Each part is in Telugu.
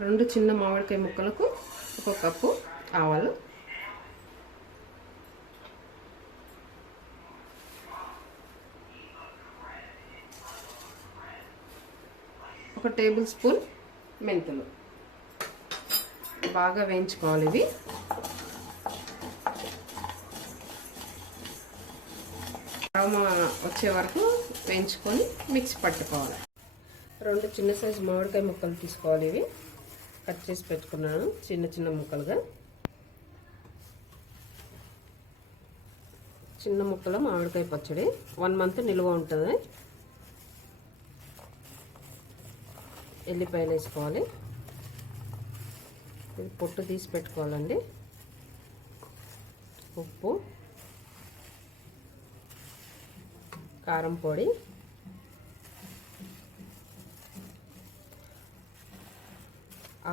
2 చిన్న మామిడికాయ ముక్కలకు 1 కప్పు ఆవాలు, 1 టేబుల్ స్పూన్ మెంతులు బాగా వేయించుకోవాలి. ఇవి అరోమా వచ్చే వరకు వేయించుకొని మిక్సీ పట్టుకోవాలి. 2 చిన్న సైజు మామిడికాయ ముక్కలు తీసుకోవాలి. ఇవి కట్ చేసి పెట్టుకున్నాను చిన్న చిన్న ముక్కలుగా. చిన్న ముక్కల మామిడికాయ పచ్చడి 1 మంత్ నిల్వ ఉంటుంది. ఎల్లిపాయలు వేసుకోవాలి. ఇది పొట్టు తీసి పెట్టుకోవాలండి. ఉప్పు, కారం పొడి,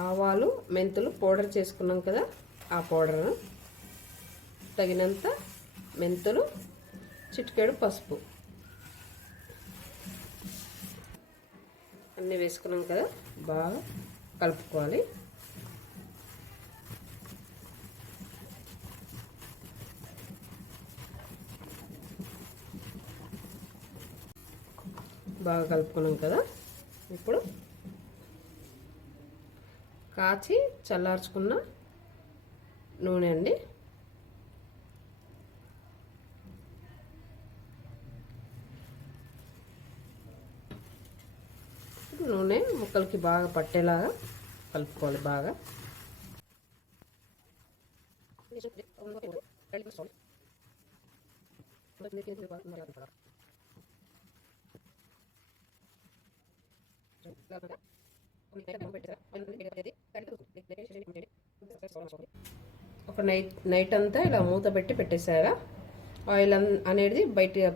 ఆవాలు, మెంతులు పౌడర్ చేసుకున్నాం కదా, ఆ పౌడర్, తగినంత మెంతులు, చిటికెడు పసుపు అన్నీ వేసుకున్నాం కదా, బాగా కలుపుకోవాలి. బాగా కలుపుకున్నాం కదా, ఇప్పుడు కాచి చల్లార్చుకున్న నూనె అండి. నూనె ముక్కలకి బాగా పట్టేలాగా కలుపుకోవాలి. బాగా ఒక నైట్ అంతా ఇలా మూత పెట్టి పెట్టేసారా, ఆయిల్ అనేది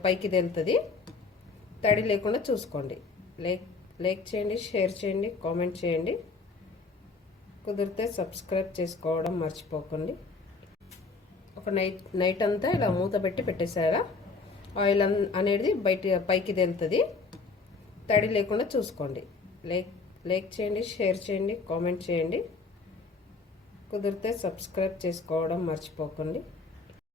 పైకి తేలుతుంది. తడి లేకుండా చూసుకోండి. లైక్ చేయండి, షేర్ చేయండి, కామెంట్ చేయండి. కుదిరితే సబ్స్క్రైబ్ చేసుకోవడం మర్చిపోకండి. ఒక నైట్ అంతా ఇలా మూత పెట్టి పెట్టేసారా, ఆయిల్ అనేది పైకి తేలుతుంది. తడి లేకుండా చూసుకోండి. లైక్ చేయండి, షేర్ చేయండి, కామెంట్ చేయండి. కుదిరితే సబ్స్క్రైబ్ చేసుకోవడం మర్చిపోకండి.